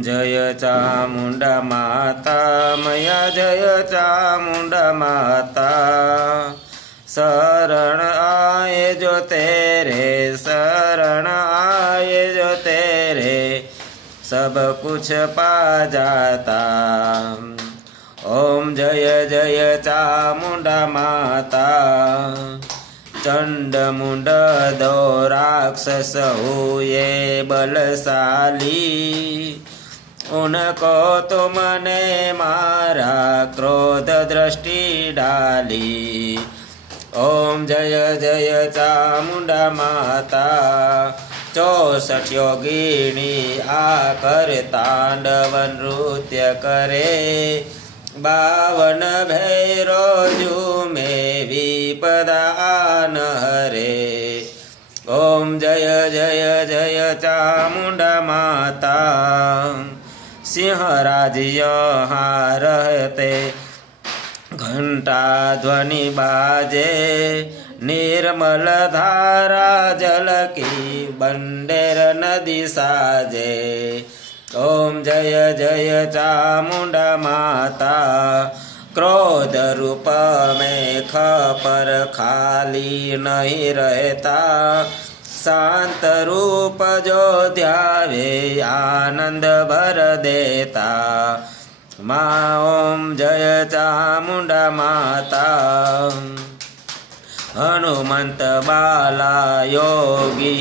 जय चामुंडा माता मैया जय चामुंडा माता। शरण आए जो तेरे शरण आए जो तेरे सब कुछ पा जाता। ओम जय जय चामुंडा माता। चंड मुंड दो राक्षस हुए बलशाली, उनको तुमने मारा क्रोध दृष्टि डाली। ओम जय जय चामुंडा माता। 64 योगिनी आकर तांडव नृत्य करे, 52 भैरो झूमे विपदा न हरे। ओम जय जय जय चामुंडा माता। सिंहराज यहाँ रहते घंटा ध्वनि बाजे, निर्मल धारा जल की बंडेर नदी साजे। ओम जय जय चामुंडा माता। क्रोध रूप में खपर खाली नहीं रहता, शांत रूप जो ध्यावे आनंद भर देता। माँ ओम जय चामुंडा माता। हनुमंत बाला योगी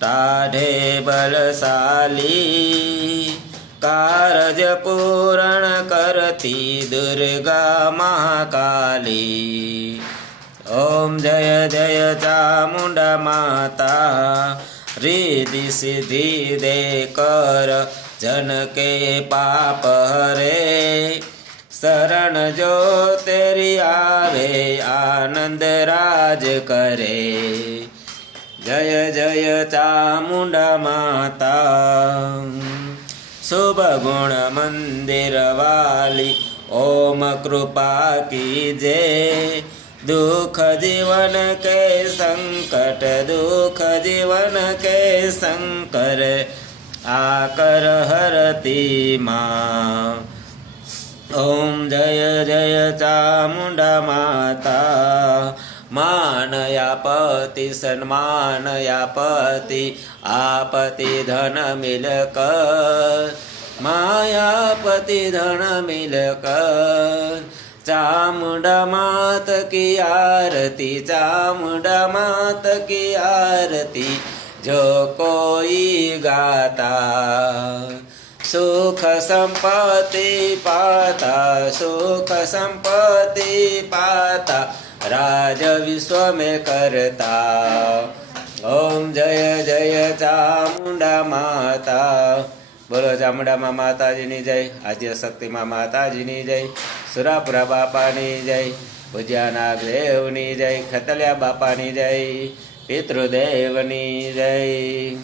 टाढ़े बलशाली, कारज पूर्ण करती दुर्गा महाकाली। ओम जय जय चामुंडा माता। रिद्धि सिद्धि देकर जन के पाप हरे, शरण जो तेरी आवे आनंद राज करे। जय जय चामुंडा माता। शुभ गुण मंदिर वाली ओम कृपा कीजे, दुख जीवन के संकट दुख जीवन के संकर आकर हरती माँ। ओम जय जय चामुंडा माता। मानयापति सन्मानयापति आपति धन मिलकर, मायापति धन मिलकर। चामुंडा मात की आरती चामुंडा मात की आरती जो कोई गाता, सुख संपत्ति पाता सुख संपत्ति पाता राज विश्व में करता। ओम जय जय चामुंडा माता। बोलो चामुंडा माँ माताजी नी जय, आद्य शक्ति माँ माताजी नी जय, सुरापुरा बापा नी जय, पूज्या नागदेव नी जय, खतलिया बापा नी जय, पितृदेव नी जय।